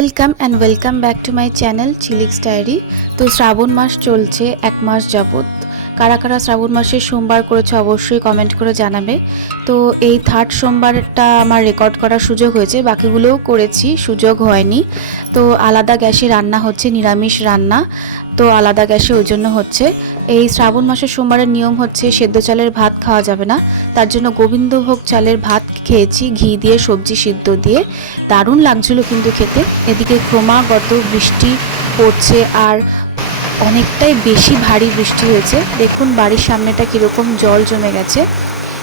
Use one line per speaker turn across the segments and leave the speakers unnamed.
Welcome and welcome back to my channel Chilix diary. তো শ্রাবণ মাস চলছে, এক মাস যাবত কারা কারা শ্রাবণ মাসে সোমবার করেছে অবশ্যই কমেন্ট করে জানাবে। তো এই থার্ড সোমবারটা আমার রেকর্ড করার সুযোগ হয়েছে, বাকিগুলোও করেছি, সুযোগ হয়নি। তো আলাদা গ্যাসে রান্না হচ্ছে, নিরামিষ রান্না, তো আলাদা গ্যাসে ওই জন্য হচ্ছে। এই শ্রাবণ মাসের সোমবারের নিয়ম হচ্ছে সেদ্ধ চালের ভাত খাওয়া যাবে না, তার জন্য গোবিন্দভোগ চালের ভাত খেয়েছি, ঘি দিয়ে, সবজি সিদ্ধ দিয়ে। দারুণ লাগছিল কিন্তু খেতে, এদিকে ক্রমাগত বৃষ্টি পড়ছে আর অনেকটাই বেশি ভারী বৃষ্টি হয়েছে। দেখুন বাড়ির সামনেটা কীরকম জল জমে গেছে।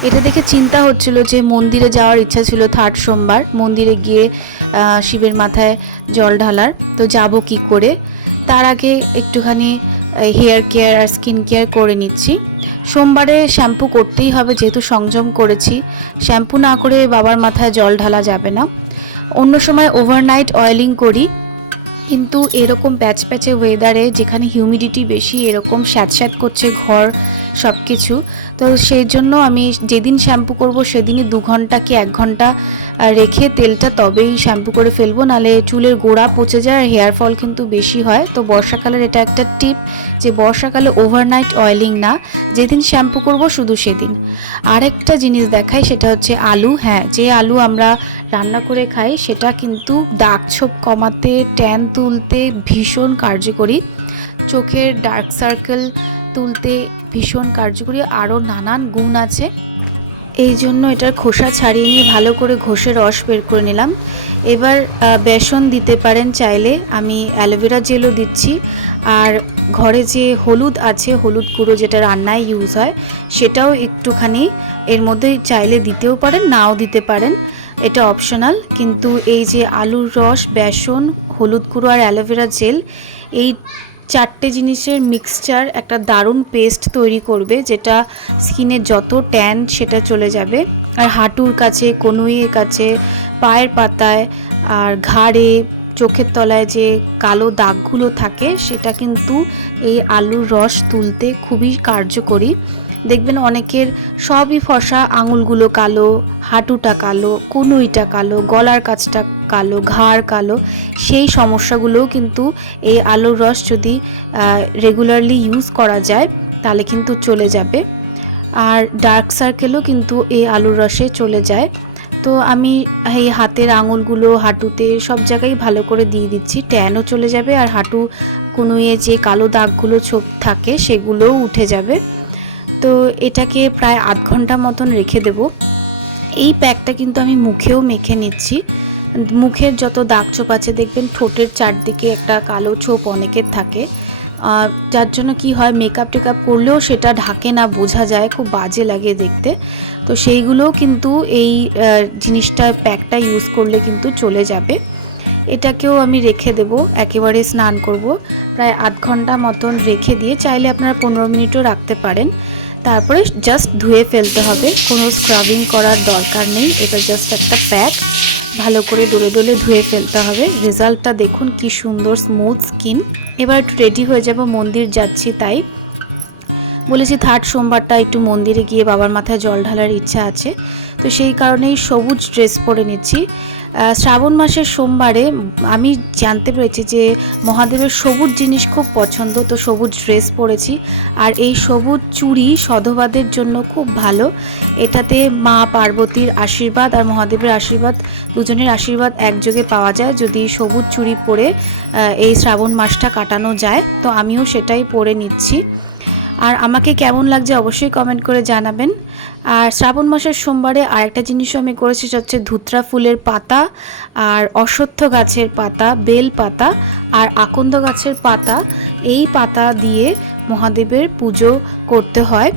এটা দেখে চিন্তা হচ্ছিল যে মন্দিরে যাওয়ার ইচ্ছা ছিল থার্ড সোমবার। মন্দিরে গিয়ে শিবের মাথায় জল ঢালার। তো যাব কি করে? তার আগে একটুখানি হেয়ার কেয়ার আর স্কিন কেয়ার করে নিচ্ছি। সোমবারে শ্যাম্পু করতেই হবে, যেহেতু সংযম করেছি। শ্যাম্পু না করে বাবার মাথায় জল ঢালা যাবে না। অন্য সময় ওভারনাইট অয়েলিং করি। কিন্তু এরকম প্যাচ প্যাচে ওয়েদারে যেখানে হিউমিডিটি বেশি এরকম স্যাঁতস্যাঁত করছে ঘর সব কিছু তো সেই জন্য আমি যেদিন শ্যাম্পু করব সেদিনই দু ঘণ্টা কি এক ঘণ্টা রেখে তেলটা তবেই শ্যাম্পু করে ফেলব। নালে চুলের গোড়া পচে যায় আর হেয়ার ফল কিন্তু বেশি হয়। তো বর্ষাকালের এটা একটা টিপ যে বর্ষাকালে ওভারনাইট অয়েলিং না, যেদিন শ্যাম্পু করব শুধু সেদিন। আরেকটা জিনিস দেখাই সেটা হচ্ছে আলু। হ্যাঁ যে আলু আমরা রান্না করে খাই সেটা কিন্তু দাগ ছোপ কমাতে, ট্যান তুলতে ভীষণ কার্যকরী। চোখের ডার্ক সার্কেল তুলতে ভীষণ কার্যকরী আরও নানান গুণ আছে। এই জন্য এটার খোসা ছাড়িয়ে নিয়ে ভালো করে ঘষে রস বের করে নিলাম। এবার বেসন দিতে পারেন চাইলে, আমি অ্যালোভেরা জেলও দিচ্ছি। আর ঘরে যে হলুদ আছে, হলুদ গুঁড়ো যেটা রান্নায় ইউজ হয়, সেটাও একটুখানি এর মধ্যে চাইলে দিতেও পারেন, নাও দিতে পারেন। এটা অপশনাল, কিন্তু এই যে আলুর রস, বেসন, হলুদ গুঁড়ো আর অ্যালোভেরা জেল, এই চারটে জিনিসের মিক্সচার একটা দারুণ পেস্ট তৈরি করবে, যেটা স্কিনের যত ট্যান সেটা চলে যাবে। আর হাঁটুর কাছে, কনুইয়ের কাছে, পায়ের পাতায়, আর ঘাড়ে, চোখের তলায় যে কালো দাগগুলো থাকে, সেটা কিন্তু এই আলুর রস তুলতে খুবই কার্যকরী। দেখবেন অনেকের সবই ফসা আঙুলগুলো কালো, হাঁটুটা কালো, কনুইটা কালো, গলার কাছটা কালো, ঘাড় কালো। সেই সমস্যাগুলোও কিন্তু এই আলুর রস যদি রেগুলারলি ইউজ করা যায়, তাহলে কিন্তু চলে যাবে। আর ডার্ক সার্কেলও কিন্তু এই আলুর রসে চলে যায়। তো আমি এই হাতের আঙুলগুলো, হাঁটুতে সব জায়গায় ভালো করে দিয়ে দিচ্ছি। ট্যানও চলে যাবে আর হাঁটু কুনুয়ে যে কালো দাগগুলো ছোপ থাকে, সেগুলোও উঠে যাবে। তো এটাকে প্রায় আধ ঘণ্টা মতন রেখে দেব। এই প্যাকটা কিন্তু আমি মুখেও মেখে নিচ্ছি। মুখের যত দাগ ছোপ আছে, দেখবেন ঠোঁটের চারদিকে একটা কালো ছোপ অনেকের থাকে। যার জন্য কি হয় মেকআপ টেকআপ করলেও সেটা ঢাকে না বোঝা যায়, খুব বাজে লাগে দেখতে। তো সেইগুলোও কিন্তু এই জিনিসটা, প্যাকটা ইউজ করলে কিন্তু চলে যাবে। এটাকেও আমি রেখে দেব, একেবারে স্নান করব। প্রায় আধ ঘণ্টা মতন রেখে দিয়ে, চাইলে আপনারা পনেরো মিনিটও রাখতে পারেন। তারপরে জাস্ট ধুয়ে ফেলতে হবে। কোনো স্ক্রাবিং করার দরকার নেই। এটা জাস্ট একটা প্যাক ভালো করে ডলে ডলে ধুয়ে ফেলতে হবে। রেজাল্টটা দেখুন কি সুন্দর স্মুথ স্কিন এবার একটু রেডি হয়ে যাব, মন্দির যাচ্ছি তাই। বলেছি, থার্ড সোমবারটা একটু মন্দিরে গিয়ে বাবার মাথায় জল ঢালার ইচ্ছা আছে। তো সেই কারণেই সবুজ ড্রেস পরে নিচ্ছি। শ্রাবণ মাসের সোমবারে আমি জানতে পেরেছি যে মহাদেবের সবুজ জিনিস খুব পছন্দ, তো সবুজ ড্রেস পরেছি। আর এই সবুজ চুড়ি সধবাদের জন্য খুব ভালো। এটাতে মা পার্বতীর আশীর্বাদ আর মহাদেবের আশীর্বাদ, দুজনের আশীর্বাদ একযোগে পাওয়া যায়। যদি সবুজ চুড়ি পরে এই শ্রাবণ মাসটা কাটানো যায়, তো আমিও সেটাই পরে নিচ্ছি। আর আমাকে কেমন লাগছে অবশ্যই কমেন্ট করে জানাবেন। আর শ্রাবণ মাসের সোমবারে আরেকটা জিনিসও আমি করেছি, সেটা হচ্ছে ধুতরা ফুলের পাতা আর অশ্বত্থ গাছের পাতা, বেল পাতা আর আকন্দ গাছের পাতা, এই পাতা দিয়ে মহাদেবের পুজো করতে হয়।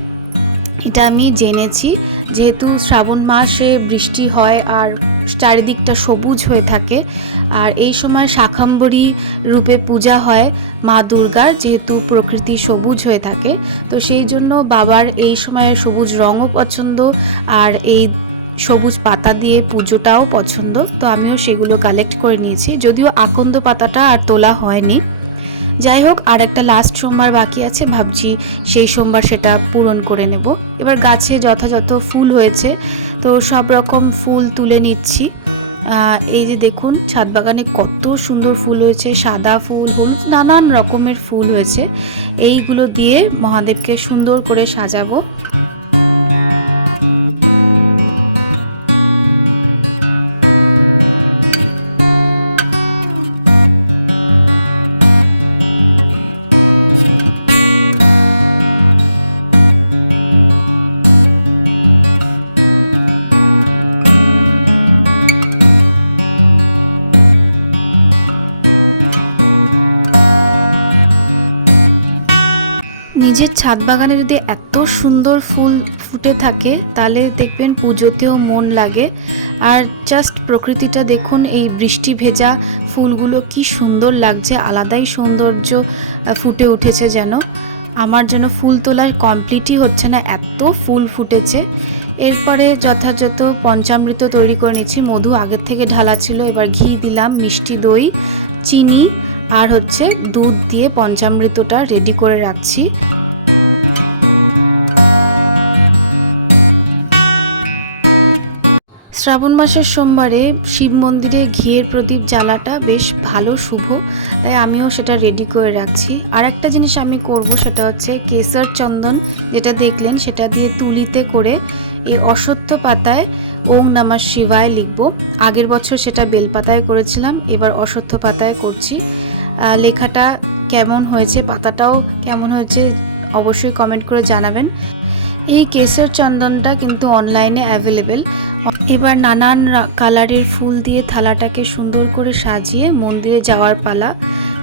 এটা আমি জেনেছি, যেহেতু শ্রাবণ মাসে বৃষ্টি হয় আর চারিদিকটা সবুজ হয়ে থাকে আর এই সময় শাখাম্বরী রূপে পূজা হয় মা দুর্গার, যেহেতু প্রকৃতি সবুজ হয়ে থাকে। তো সেই জন্য বাবার এই সময়ের সবুজ রঙও পছন্দ আর এই সবুজ পাতা দিয়ে পুজোটাও পছন্দ। তো আমিও সেগুলো কালেক্ট করে নিয়েছি। যদিও আকন্দ পাতাটা আর তোলা হয়নি। যাই হোক, আর একটা লাস্ট সোমবার বাকি আছে। ভাবছি সেই সোমবার সেটা পূরণ করে নেব। এবার গাছে যথাযথ ফুল হয়েছে। তো সব রকম ফুল তুলে নিচ্ছি। এই যে দেখুন, ছাদ বাগানে কত সুন্দর ফুল হয়েছে, সাদা ফুল, হলুদ, নানান রকমের ফুল হয়েছে। এইগুলো দিয়ে মহাদেবকে সুন্দর করে সাজাবো। নিজের ছাদ বাগানে যদি এত সুন্দর ফুল ফুটে থাকে, তাহলে দেখবেন পুজোতেও মন লাগে। আর জাস্ট প্রকৃতিটা দেখুন, এই বৃষ্টি ভেজা ফুলগুলো কি সুন্দর লাগছে, আলাদাই সৌন্দর্য ফুটে উঠেছে যেন। আমার যেন ফুল তোলার কমপ্লিটই হচ্ছে না, এত ফুল ফুটেছে। এরপরে যথাযথ পঞ্চামৃত তৈরি করে নিচ্ছি মধু আগের থেকে ঢালা ছিল, এবার ঘি দিলাম, মিষ্টি দই, চিনি আর হচ্ছে দুধ দিয়ে পঞ্চামৃতটা রেডি করে রাখছি। শ্রাবণ মাসের সোমবারে শিব মন্দিরে ঘিয়ের প্রদীপ জ্বালাটা বেশ ভালো, শুভ। তাই আমিও সেটা রেডি করে রাখছি। আর একটা জিনিস আমি করব সেটা হচ্ছে কেসর চন্দন যেটা দেখলেন সেটা দিয়ে তুলিতে করে এই অসত্য পাতায় ওং নমঃ শিবায় লিখব। আগের বছর সেটা বেলপাতায় করেছিলাম, এবার অসত্য পাতায় করছি। লেখাটা কেমন হয়েছে, পাতাটাও কেমন হয়েছে, অবশ্যই কমেন্ট করে জানাবেন। এই কেসর চন্দনটা কিন্তু অনলাইনে অ্যাভেলেবেল এবার নানান কালারের ফুল দিয়ে থালাটাকে সুন্দর করে সাজিয়ে মন্দিরে যাওয়ার পালা।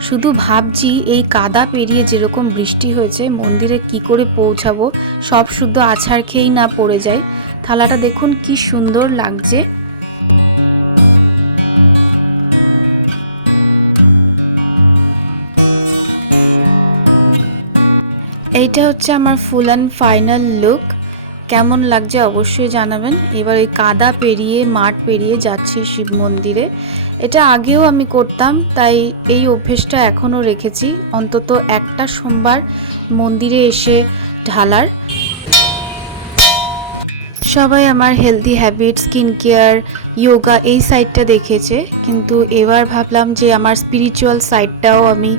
শুধু ভাবছি এই কাদা পেরিয়ে যেরকম বৃষ্টি হয়েছে, মন্দিরে কি করে পৌঁছাবো, সব শুদ্ধ আছাড় খেয়েই না পড়ে যায় থালাটা দেখুন কি সুন্দর লাগছে। এইটা হচ্ছে আমার ফুল অ্যান্ড ফাইনাল লুক কেমন লাগছে অবশ্যই জানাবেন। এবার ওই কাদা পেরিয়ে, মাঠ পেরিয়ে যাচ্ছি শিব মন্দিরে। এটা আগেও আমি করতাম, তাই এই অভ্যেসটা এখনও রেখেছি। অন্তত একটা সোমবার মন্দিরে এসে ঢালার। সবাই আমার healthy habit skin care yoga এই সাইডটা দেখেছে। কিন্তু এবার ভাবলাম যে আমার স্পিরিচুয়াল সাইডটাও আমি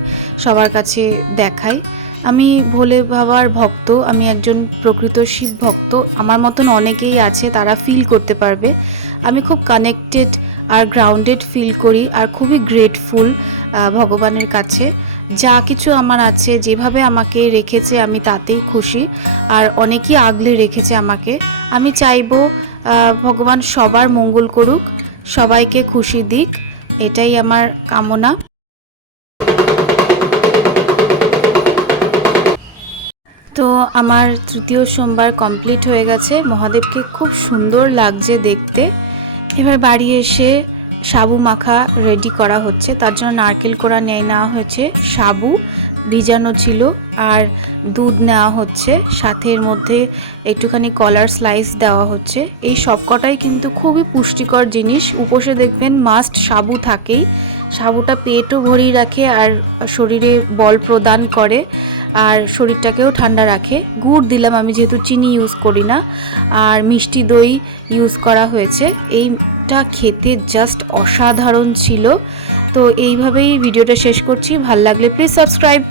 সবার কাছে দেখাই। আমি ভোলে বাবার ভক্ত, আমি একজন প্রকৃত শিব ভক্ত। আমার মতন অনেকেই আছে, তারা ফিল করতে পারবে। আমি খুব কানেক্টেড আর গ্রাউন্ডেড ফিল করি আর খুবই গ্রেটফুল ভগবানের কাছে। যা কিছু আমার আছে, যেভাবে আমাকে রেখেছে, আমি তাতেই খুশি। আর অনেকেই আগলে রেখেছে আমাকে। আমি চাইব ভগবান সবার মঙ্গল করুক, সবাইকে খুশি দিক। এটাই আমার কামনা। তো আমার তৃতীয় সোমবার কমপ্লিট হয়ে গেছে। মহাদেবকে খুব সুন্দর লাগছে দেখতে। এবার বাড়ি এসে সাবু মাখা রেডি করা হচ্ছে। তার জন্য নারকেল কোড়া নিয়ে নেওয়া হয়েছে। সাবু ভিজানো ছিল আর দুধ নেওয়া হচ্ছে। সাথে এর মধ্যে একটুখানি কলার স্লাইস দেওয়া হচ্ছে। এই সবকটাই কিন্তু খুবই পুষ্টিকর জিনিস। উপসে দেখবেন মাস্ট সাবু থাকেই। সাবুটা পেটও ভরিয়ে রাখে আর শরীরে বল প্রদান করে আর শরীরটাকেও ঠান্ডা রাখে। গুড় দিলাম আমি যেহেতু চিনি ইউজ করি না, আর মিষ্টি দই ইউজ করা হয়েছে। এইটা খেতে জাস্ট অসাধারণ ছিল। তো এইভাবেই ভিডিওটা শেষ করছি। ভালো লাগলে প্লিজ সাবস্ক্রাইব